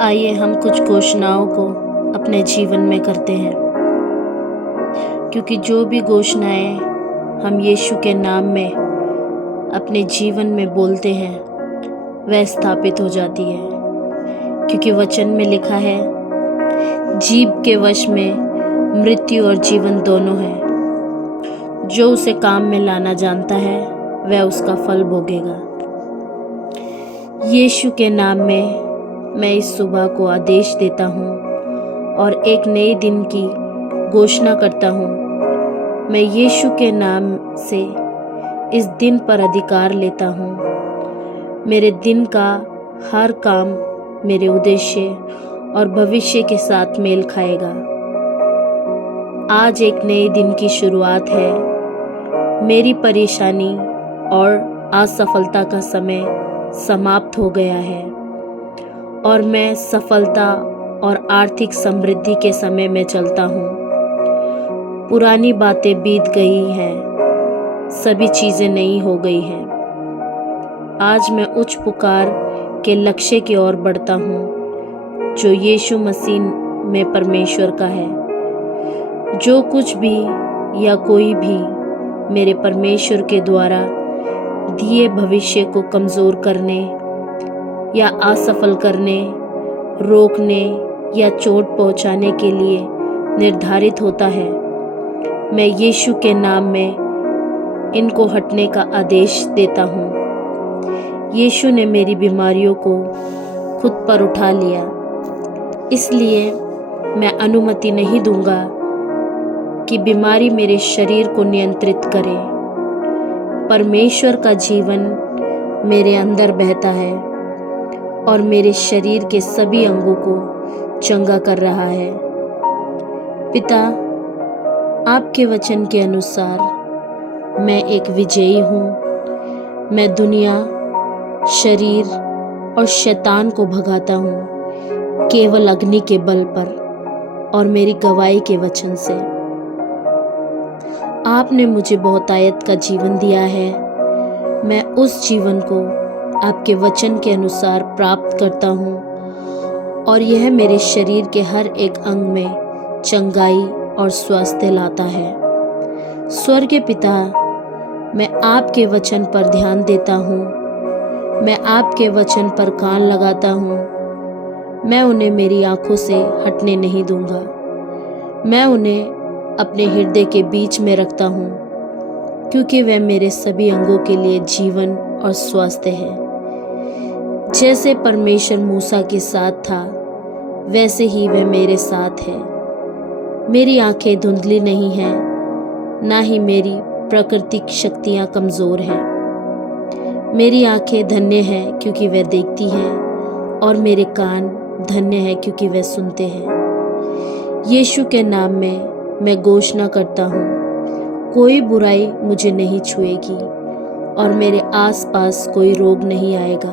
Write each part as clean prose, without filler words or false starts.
आइए हम कुछ घोषणाओं को अपने जीवन में करते हैं, क्योंकि जो भी घोषणाएं हम यीशु के नाम में अपने जीवन में बोलते हैं वह स्थापित हो जाती है। क्योंकि वचन में लिखा है, जीभ के वश में मृत्यु और जीवन दोनों हैं। जो उसे काम में लाना जानता है वह उसका फल भोगेगा। यीशु के नाम में मैं इस सुबह को आदेश देता हूँ और एक नए दिन की घोषणा करता हूँ। मैं यीशु के नाम से इस दिन पर अधिकार लेता हूँ। मेरे दिन का हर काम मेरे उद्देश्य और भविष्य के साथ मेल खाएगा। आज एक नए दिन की शुरुआत है। मेरी परेशानी और असफलता का समय समाप्त हो गया है और मैं सफलता और आर्थिक समृद्धि के समय में चलता हूँ। पुरानी बातें बीत गई हैं, सभी चीज़ें नई हो गई हैं। आज मैं उच्च पुकार के लक्ष्य की ओर बढ़ता हूँ जो यीशु मसीह में परमेश्वर का है। जो कुछ भी या कोई भी मेरे परमेश्वर के द्वारा दिए भविष्य को कमज़ोर करने या असफल करने, रोकने या चोट पहुंचाने के लिए निर्धारित होता है, मैं यीशु के नाम में इनको हटने का आदेश देता हूँ। यीशु ने मेरी बीमारियों को खुद पर उठा लिया, इसलिए मैं अनुमति नहीं दूंगा कि बीमारी मेरे शरीर को नियंत्रित करे। परमेश्वर का जीवन मेरे अंदर बहता है और मेरे शरीर के सभी अंगों को चंगा कर रहा है। पिता, आपके वचन के अनुसार मैं एक विजयी हूँ। मैं दुनिया, शरीर और शैतान को भगाता हूँ केवल अग्नि के बल पर और मेरी गवाही के वचन से। आपने मुझे बहुतायत का जीवन दिया है। मैं उस जीवन को आपके वचन के अनुसार प्राप्त करता हूँ और यह मेरे शरीर के हर एक अंग में चंगाई और स्वास्थ्य लाता है। स्वर्गीय पिता, मैं आपके वचन पर ध्यान देता हूँ। मैं आपके वचन पर कान लगाता हूँ। मैं उन्हें मेरी आंखों से हटने नहीं दूंगा। मैं उन्हें अपने हृदय के बीच में रखता हूँ, क्योंकि वह मेरे सभी अंगों के लिए जीवन और स्वास्थ्य है। जैसे परमेश्वर मूसा के साथ था, वैसे ही वह मेरे साथ है। मेरी आंखें धुंधली नहीं हैं, ना ही मेरी प्राकृतिक शक्तियाँ कमज़ोर हैं। मेरी आंखें धन्य हैं क्योंकि वह देखती हैं और मेरे कान धन्य हैं क्योंकि वह सुनते हैं। यीशु के नाम में मैं घोषणा करता हूँ, कोई बुराई मुझे नहीं छुएगी और मेरे आसपास कोई रोग नहीं आएगा,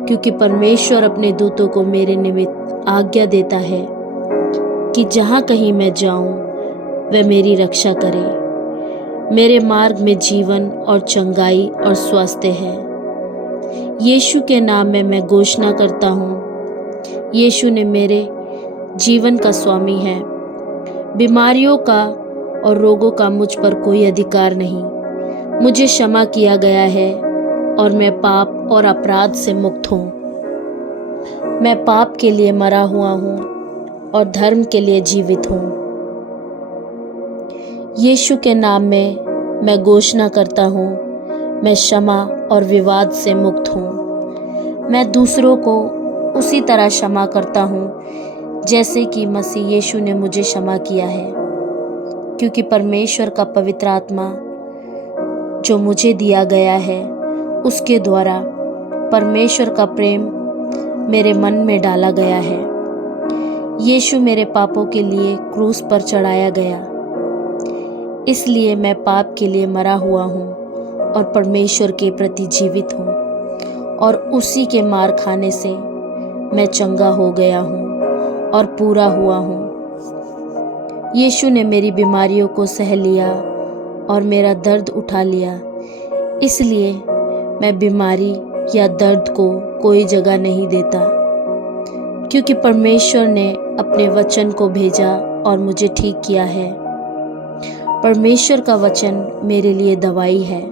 क्योंकि परमेश्वर अपने दूतों को मेरे निमित्त आज्ञा देता है कि जहाँ कहीं मैं जाऊँ वह मेरी रक्षा करे। मेरे मार्ग में जीवन और चंगाई और स्वास्थ्य है। यीशु के नाम में मैं घोषणा करता हूँ, यीशु ने मेरे जीवन का स्वामी है। बीमारियों का और रोगों का मुझ पर कोई अधिकार नहीं। मुझे क्षमा किया गया है और मैं पाप और अपराध से मुक्त हूँ। मैं पाप के लिए मरा हुआ हूँ और धर्म के लिए जीवित हूँ। यीशु के नाम में मैं घोषणा करता हूँ, मैं क्षमा और विवाद से मुक्त हूँ। मैं दूसरों को उसी तरह क्षमा करता हूँ जैसे कि मसीह यीशु ने मुझे क्षमा किया है, क्योंकि परमेश्वर का पवित्र आत्मा जो मुझे दिया गया है, उसके द्वारा परमेश्वर का प्रेम मेरे मन में डाला गया है। यीशु मेरे पापों के लिए क्रूस पर चढ़ाया गया, इसलिए मैं पाप के लिए मरा हुआ हूँ और परमेश्वर के प्रति जीवित हूँ और उसी के मार खाने से मैं चंगा हो गया हूँ और पूरा हुआ हूँ। यीशु ने मेरी बीमारियों को सह लिया और मेरा दर्द उठा लिया, इसलिए मैं बीमारी या दर्द को कोई जगह नहीं देता। क्योंकि परमेश्वर ने अपने वचन को भेजा और मुझे ठीक किया है। परमेश्वर का वचन मेरे लिए दवाई है।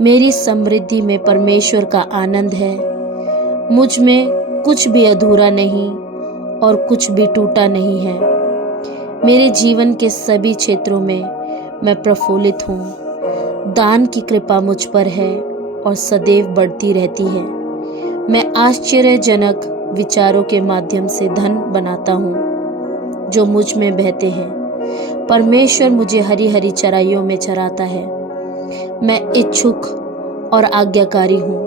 मेरी समृद्धि में परमेश्वर का आनंद है। मुझ में कुछ भी अधूरा नहीं और कुछ भी टूटा नहीं है। मेरे जीवन के सभी क्षेत्रों में मैं प्रफुल्लित हूँ। दान की कृपा मुझ पर है और सदैव बढ़ती रहती है। मैं आश्चर्यजनक विचारों के माध्यम से धन बनाता हूँ जो मुझ में बहते हैं। परमेश्वर मुझे हरी हरी चराइयों में चराता है। मैं इच्छुक और आज्ञाकारी हूँ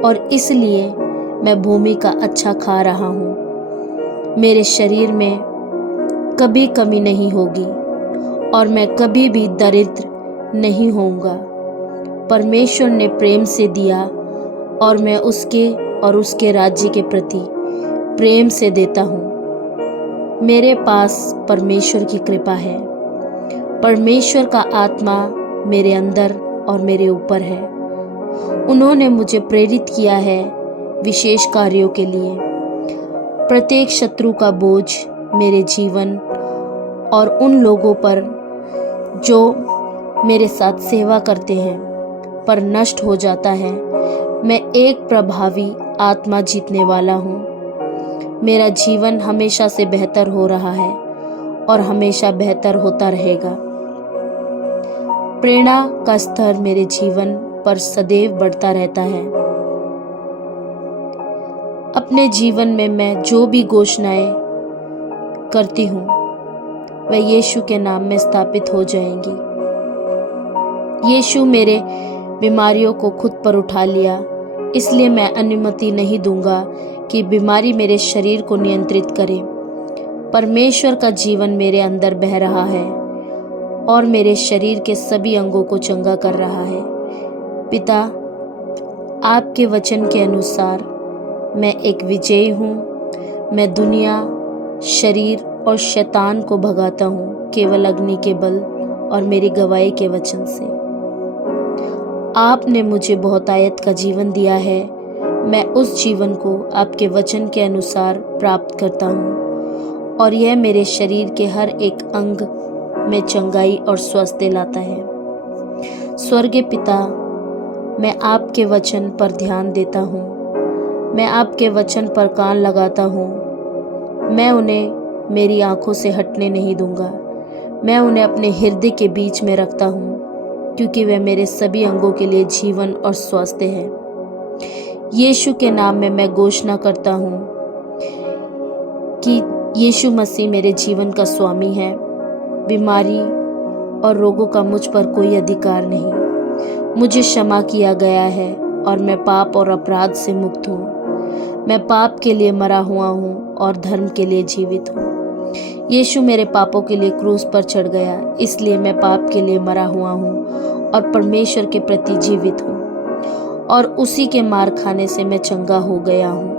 और इसलिए मैं भूमि का अच्छा खा रहा हूँ। मेरे शरीर में कभी कमी नहीं होगी और मैं कभी भी दरिद्र नहीं होऊंगा। परमेश्वर ने प्रेम से दिया और मैं उसके और उसके राज्य के प्रति प्रेम से देता हूँ। मेरे पास परमेश्वर की कृपा है। परमेश्वर का आत्मा मेरे अंदर और मेरे ऊपर है। उन्होंने मुझे प्रेरित किया है विशेष कार्यों के लिए। प्रत्येक शत्रु का बोझ मेरे जीवन और उन लोगों पर जो मेरे साथ सेवा करते हैं पर नष्ट हो जाता है। मैं एक प्रभावी आत्मा जीतने वाला हूँ। मेरा जीवन हमेशा से बेहतर हो रहा है और हमेशा बेहतर होता रहेगा। प्रेरणा का स्तर मेरे जीवन पर सदैव बढ़ता रहता है। अपने जीवन में मैं जो भी घोषणाएं करती हूँ वह यीशु के नाम में स्थापित हो जाएंगी। यीशु मेरे बीमारियों को खुद पर उठा लिया, इसलिए मैं अनुमति नहीं दूंगा कि बीमारी मेरे शरीर को नियंत्रित करे। परमेश्वर का जीवन मेरे अंदर बह रहा है और मेरे शरीर के सभी अंगों को चंगा कर रहा है। पिता, आपके वचन के अनुसार मैं एक विजयी हूँ। मैं दुनिया, शरीर और शैतान को भगाता हूँ केवल अग्नि के बल और मेरी गवाही के वचन से। आपने मुझे बहुतायत का जीवन दिया है। मैं उस जीवन को आपके वचन के अनुसार प्राप्त करता हूँ और यह मेरे शरीर के हर एक अंग में चंगाई और स्वास्थ्य लाता है। स्वर्गीय पिता, मैं आपके वचन पर ध्यान देता हूँ। मैं आपके वचन पर कान लगाता हूँ। मैं उन्हें मेरी आंखों से हटने नहीं दूंगा। मैं उन्हें अपने हृदय के बीच में रखता हूँ क्योंकि वे मेरे सभी अंगों के लिए जीवन और स्वास्थ्य है। यीशु के नाम में मैं घोषणा करता हूँ कि यीशु मसीह मेरे जीवन का स्वामी है। बीमारी और रोगों का मुझ पर कोई अधिकार नहीं। मुझे क्षमा किया गया है और मैं पाप और अपराध से मुक्त हूँ। मैं पाप के लिए मरा हुआ हूँ और धर्म के लिए जीवित हूँ। यीशु मेरे पापों के लिए क्रूस पर चढ़ गया, इसलिए मैं पाप के लिए मरा हुआ हूँ और परमेश्वर के प्रति जीवित हूँ और उसी के मार खाने से मैं चंगा हो गया हूँ।